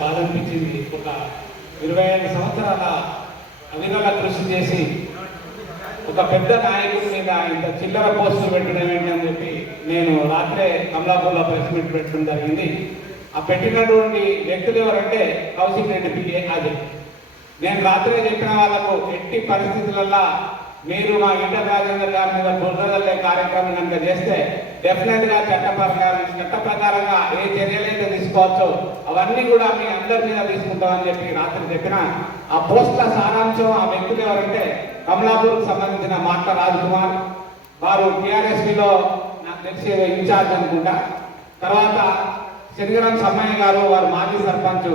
బాధ అనిపించింది. ఒక ఇరవై ఐదు సంవత్సరాల అవిరల కృషి చేసి ఒక పెద్ద నాయకుడి మీద ఇంత చిల్లర పోస్టులు పెట్టడం ఏంటి అని చెప్పి నేను రాత్రే కమలాపూర్లో ప్రెస్ మీట్ పెట్టడం జరిగింది. ఆ పెట్టినటువంటి వ్యక్తులు ఎవరంటే కౌశిక్ రెడ్డి పిఏ అది నేను రాత్రే చెప్పిన వాళ్ళకు ఎట్టి పరిస్థితులల్లో మీరు మా ఇంటర్ రాజేంద్ర గారి మీద బుర్రదల్లే కార్యక్రమం కనుక చేస్తే డెఫినెట్గా చట్ట ప్రకారం చట్ట ప్రకారంగా ఏ చర్యలైతే తీసుకోవచ్చు అవన్నీ కూడా మీ అందరి మీద తీసుకుంటామని చెప్పి రాత్రి చెప్పిన ఆ పోస్ట్ల సారాంశం ఆ వ్యక్తులు ఎవరంటే కమలాపూర్కి సంబంధించిన మాట రాజ్ కుమార్ వారు టిఆర్ఎస్పిలో నాకు తెలిసి ఇన్ఛార్జ్ అనుకుంటా. తర్వాత శనిగరం సమ్మయ్య గారు వారు మాజీ సర్పంచ్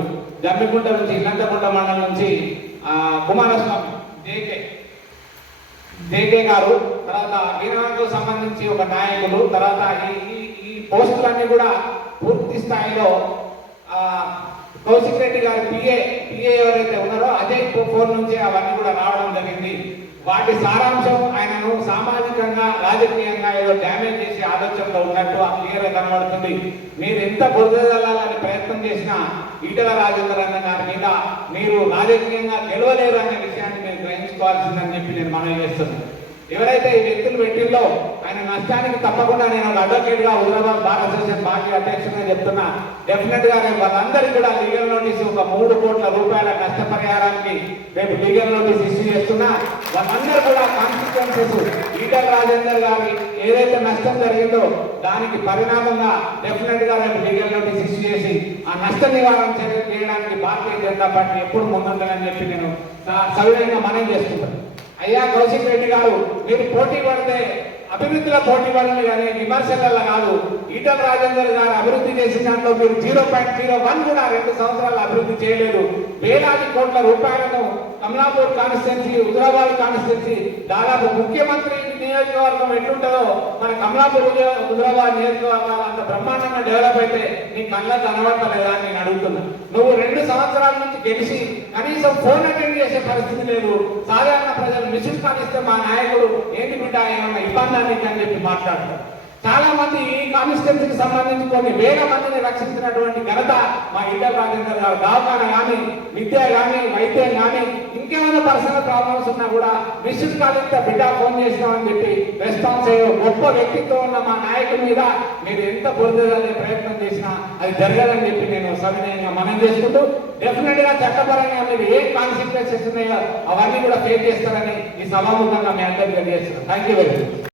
జమ్మిగుంట నుంచి ఇల్లంతగుంట మండలం నుంచి కుమారస్వామి జేకే. జేకే గారు తర్వాత వీరనాథకు సంబంధించి ఒక నాయకులు తర్వాత ఈ ఈ- ఈ పోస్టులన్నీ కూడా పూర్తి స్థాయిలో కౌశిక్ రెడ్డి గారి పిఏ పిఏ ఎవరైతే ఉన్నారో అజయ్ ఫోన్ నుంచి అవన్నీ కూడా రావడం జరిగింది. వాటి సారాంశం ఆయనను సామాజికంగా రాజకీయంగా ఏదో డ్యామేజ్ చేసే ఆలోచనలో ఉన్నట్టు ఆ క్లియర్ కనబడుతుంది. మీరు ఎంత బురదల్లాలని ప్రయత్నం చేసినా ఈటల రాజేంద్ర అన్న గారి మీద మీరు రాజకీయంగా గెలవలేరు అనే విషయాన్ని మీరు గ్రహించుకోవాల్సిందని చెప్పి నేను మనవి చేస్తున్నాను. ఎవరైతే ఈ వ్యక్తులు పెట్టిందో ఆయన నష్టానికి తప్పకుండా నేను అడ్వకేట్గా హుజరాబాద్ బార్ అసోసియేషన్ పార్టీ అధ్యక్షుడిగా చెప్తున్నా. డెఫినెట్గా రేపు వాళ్ళందరికీ కూడా లీగల్ నోటీస్ ఒక మూడు కోట్ల రూపాయల నష్టపరిహారానికి రేపు లీగల్ నోటీస్ ఇష్యూ చేస్తున్నా. వాళ్ళందరూ కూడా కాన్సిక్వెన్సెస్ ఈటల రాజేందర్ గారి ఏదైతే నష్టం జరిగిందో దానికి పరిణామంగా డెఫినెట్గా రేపు లీగల్ నోటీస్ ఇష్యూ చేసి ఆ నష్ట నివారణ చర్యలు చేయడానికి భారతీయ జనతా పార్టీ ఎప్పుడు ముందుంటుందని చెప్పి నేను సవినయంగా మనం చేస్తున్నాను. అయ్యా కౌశిక్ రెడ్డి గారు మీరు పోటీ పడితే అభివృద్ధిలో పోటీ పడండి కానీ విమర్శలలో కాదు. ఈటల రాజేందర్ గారు అభివృద్ధి చేసిన దాంట్లో మీరు జీరో పాయింట్ జీరో వన్ కూడా రెండు సంవత్సరాలు అభివృద్ధి చేయలేదు. వేలాది కోట్ల రూపాయలను కమలాపూర్ కాన్స్టిట్యున్సీ హుజరాబాద్ కాన్స్టిట్యున్సీ దాదాపు ముఖ్యమంత్రి నియోజకవర్గం ఎట్లుంటుందో మన కమలాపూర్ హుజరాబాద్ నియోజకవర్గాలు అంత బ్రహ్మాండంగా డెవలప్ అయితే నీ కళ్ళ కనబడతలేదా అని నేను అడుగుతున్నా. నువ్వు రెండు సంవత్సరాల నుంచి గెలిచి కనీసం ఫోన్ అటెండ్ చేసే పరిస్థితి లేదు. సాధారణ మిషన్ కాల్ ఇస్తే మా నాయకుడు ఏంటి బిడ్డ ఏమన్నా ఇబ్బంది అని చెప్పి మాట్లాడతారు చాలా మంది ఈ కాన్స్టిట్యున్సీకి సంబంధించి కొన్ని వేల మందిని రక్షించినటువంటి ఘనత మా ఈటల రాజేందర్ గారు దవాఖాన కానీ విద్య కానీ వైద్యం కానీ ఇంకేమైనా పర్సనల్ ప్రాబ్లమ్స్ ఉన్నా కూడా మిస్డ్ కాల్ ఇస్తే బిడ్డ ఫోన్ చేసినామని చెప్పి రెస్పాన్స్ అయ్యే గొప్ప వ్యక్తిత్వం ఉన్న మా నాయకుడి మీద మీరు ఎంత బురదలే ప్రయత్నం చేసినా అది జరగదని చెప్పి నేను సవినయంగా మనం చేసుకుంటూ డెఫినెట్గా చట్టపరంగా మీరు ఏ కాన్సిక్వెన్సెస్ ఉన్నాయో అవన్నీ కూడా ఫేస్ చేస్తారని ఈ సభాముఖంగా మీ అందరికీ తెలియజేస్తున్నాను. Thank you very much